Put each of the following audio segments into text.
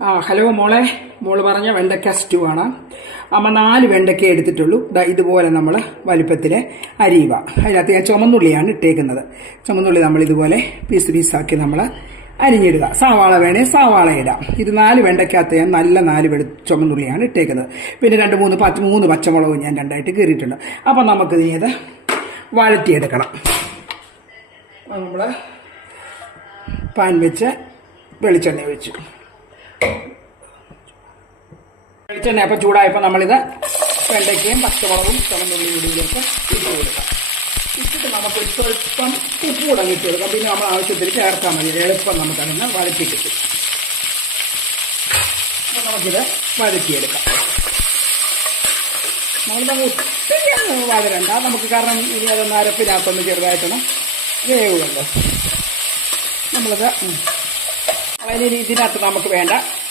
ആ ഹലോ മോളെ. മോൾ പറഞ്ഞ വെണ്ടക്ക സ്റ്റൂ ആണ്. അമ്മ നാല് വെണ്ടയ്ക്ക എടുത്തിട്ടുള്ളൂ. ഇതുപോലെ നമ്മൾ വലുപ്പത്തിൽ അരിവ. അതിനകത്ത് ഞാൻ ചുമന്നുള്ളിയാണ് ഇട്ടേക്കുന്നത്. ചുമന്നുള്ളി നമ്മൾ ഇതുപോലെ പീസ് പീസാക്കി നമ്മൾ അരിഞ്ഞിടുക. സവാള വേണേ സവാള ഇടാം. ഇത് നാല് വെണ്ടയ്ക്കകത്ത് ഞാൻ നല്ല നാല് വെളു ചുമന്നുള്ളിയാണ് ഇട്ടേക്കുന്നത്. പിന്നെ രണ്ട് മൂന്ന് പച്ച മൂന്ന് പച്ചമുളകും ഞാൻ രണ്ടായിട്ട് കീറിയിട്ടുണ്ട്. അപ്പം നമുക്ക് ഇനി ഇത് വഴറ്റിയെടുക്കണം. നമ്മൾ പാൻ വെച്ച് വെളിച്ചെണ്ണ ഒഴിച്ചു. വെളിച്ചെണ്ണ അപ്പൊ ചൂടായപ്പോൾ നമ്മളിത് വെണ്ടയ്ക്കയും പച്ചമുളകും ചുമന്നുള്ളി കൂടിയിലേക്ക് ഇട്ട് കൊടുക്കാം. ഇട്ടിട്ട് നമുക്ക് സ്വല്പം ഉപ്പ് കൂടെ ഇട്ട് കൊടുക്കാം. പിന്നെ നമ്മൾ ആവശ്യത്തിൽ ചേർത്താൽ മതി. എളുപ്പം നമുക്ക് അതിനെ വഴറ്റി കിട്ടും. അപ്പൊ നമുക്കിത് വഴറ്റിയെടുക്കാം. നമ്മളിത് നമുക്ക് കാരണം ഇനി അതൊന്ന് അരപ്പിനകത്തൊന്ന് ചെറുതായിട്ടൊന്ന് വേവുമല്ലോ നമ്മളത്. അതിന് ഇതിനകത്ത് നമുക്ക് വേണ്ട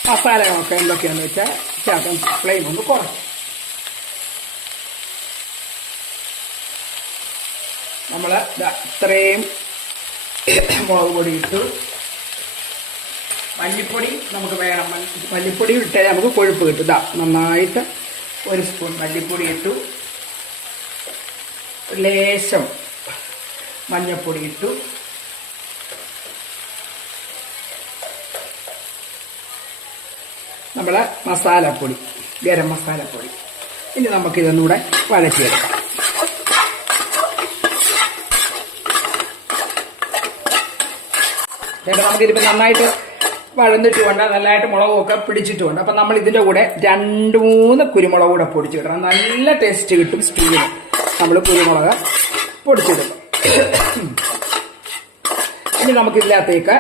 മസാലകളൊക്കെ എന്തൊക്കെയാന്ന് വെച്ചാൽ ചേർക്കാൻ ഫ്ലെയിം ഒന്ന് കുറയ്ക്കും നമ്മൾ ഇത്രയും മുളക് പൊടി ഇട്ടു. മല്ലിപ്പൊടി നമുക്ക് വേണം. മല്ലി- മല്ലിപ്പൊടി ഇട്ടേ നമുക്ക് കൊഴുപ്പ് കിട്ടും. ഇതാ നന്നായിട്ട് ഒരു സ്പൂൺ മല്ലിപ്പൊടി ഇട്ടു. ലേശം മഞ്ഞൾപ്പൊടി ഇട്ടു. നമ്മളെ മസാലപ്പൊടി ഗരം മസാലപ്പൊടി ഇനി നമുക്കിതൊന്നുകൂടെ വഴറ്റിയെടുക്കാം. ചേട്ടാ നമുക്കിതിപ്പോൾ നന്നായിട്ട് വഴന്നിട്ടുമുണ്ട് നല്ലതായിട്ട് മുളകൊക്കെ പിടിച്ചിട്ടുമുണ്ട് അപ്പം നമ്മൾ ഇതിന്റെ കൂടെ രണ്ട് മൂന്ന് കുരുമുളക് കൂടെ പൊടിച്ചിടണം നല്ല ടേസ്റ്റ് കിട്ടും സ്റ്റൂവിന് നമ്മൾ കുരുമുളക് പൊടിച്ചിടും. ഇനി നമുക്കിതിനകത്തേക്ക്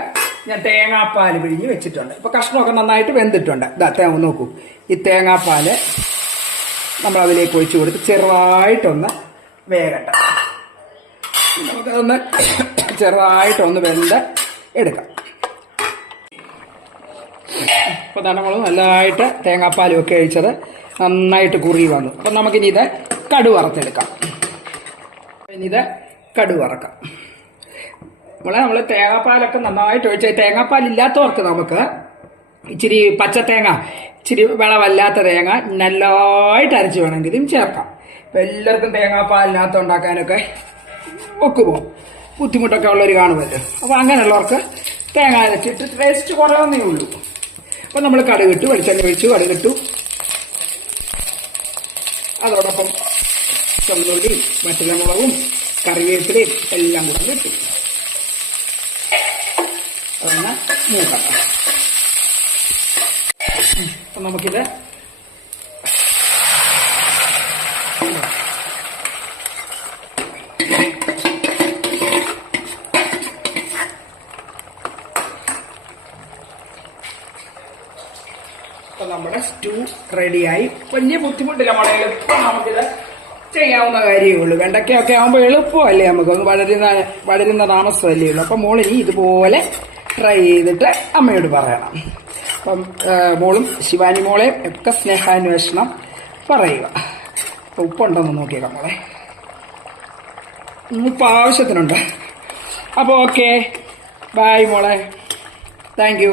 ഞാൻ തേങ്ങാപ്പാൽ പിഴിഞ്ഞ് വെച്ചിട്ടുണ്ട്. ഇപ്പം കഷ്ണമൊക്കെ നന്നായിട്ട് വെന്തിട്ടുണ്ട്. ഇതാ തേങ്ങ നോക്കൂ. ഈ തേങ്ങാപ്പാൽ നമ്മൾ അതിലേക്ക് ഒഴിച്ചു കൊടുത്ത് ചെറുതായിട്ടൊന്ന് വേകട്ടെ. നമുക്കതൊന്ന് ചെറുതായിട്ടൊന്ന് വെന്ത് എടുക്കാം. തന്നെ നമ്മൾ നല്ലതായിട്ട് തേങ്ങാപ്പാലും ഒക്കെ ഒഴിച്ചത് നന്നായിട്ട് കുറി വന്നു. അപ്പം നമുക്കിനി ഇത് കടുവറുത്തെടുക്കാം. ഇനി ഇത് കടു വറക്കാം നമ്മളെ നമ്മൾ തേങ്ങാപ്പാലൊക്കെ നന്നായിട്ട് ഒഴിച്ച് തേങ്ങാപ്പാൽ ഇല്ലാത്തവർക്ക് നമുക്ക് ഇച്ചിരി പച്ച തേങ്ങ ഇച്ചിരി വിളവല്ലാത്ത തേങ്ങ നല്ലതായിട്ട് അരച്ച് വേണമെങ്കിലും ചേർക്കാം. ഇപ്പം എല്ലാവർക്കും തേങ്ങാപ്പാലിനകത്ത് ഉണ്ടാക്കാനൊക്കെ ഒക്കുമോ ബുദ്ധിമുട്ടൊക്കെ ഉള്ളവർ കാണുമല്ലോ. അപ്പോൾ അങ്ങനെയുള്ളവർക്ക് തേങ്ങ അരച്ചിട്ട് ടേസ്റ്റ് കുറവെന്നേ ഉള്ളൂ. അപ്പം നമ്മൾ കടുകിട്ടു വെളിച്ചെണ്ണ ഒഴിച്ചു കടുകിട്ടു അതോടൊപ്പം ചുമന്നുള്ളിയും മറ്റുമുളകും കറിവേപ്പിലയും എല്ലാം കൂടെ ഇട്ടു. അപ്പം നമുക്കിത് നമ്മുടെ സ്റ്റൂ റെഡിയായി. വലിയ ബുദ്ധിമുട്ടില്ല നമ്മളെ എളുപ്പം നമുക്കിത് ചെയ്യാവുന്ന കാര്യമേ ഉള്ളൂ. വെണ്ടയ്ക്കൊക്കെ ആകുമ്പോൾ എളുപ്പമല്ലേ നമുക്ക് ഒന്ന് വളരുന്ന വളരുന്ന താമസമല്ലേ ഉള്ളൂ. അപ്പം മോളിനി ഇതുപോലെ ട്രൈ ചെയ്തിട്ട് അമ്മയോട് പറയണം. അപ്പം മോളും ശിവാനി മോളെയും ഒക്കെ സ്നേഹാന്വേഷണം പറയുക. അപ്പം ഉപ്പുണ്ടോന്ന് നോക്കിയേക്കാം മോളെ. ഉപ്പ് ആവശ്യത്തിനുണ്ട്. അപ്പോൾ ഓക്കെ ബായ് മോളെ. താങ്ക്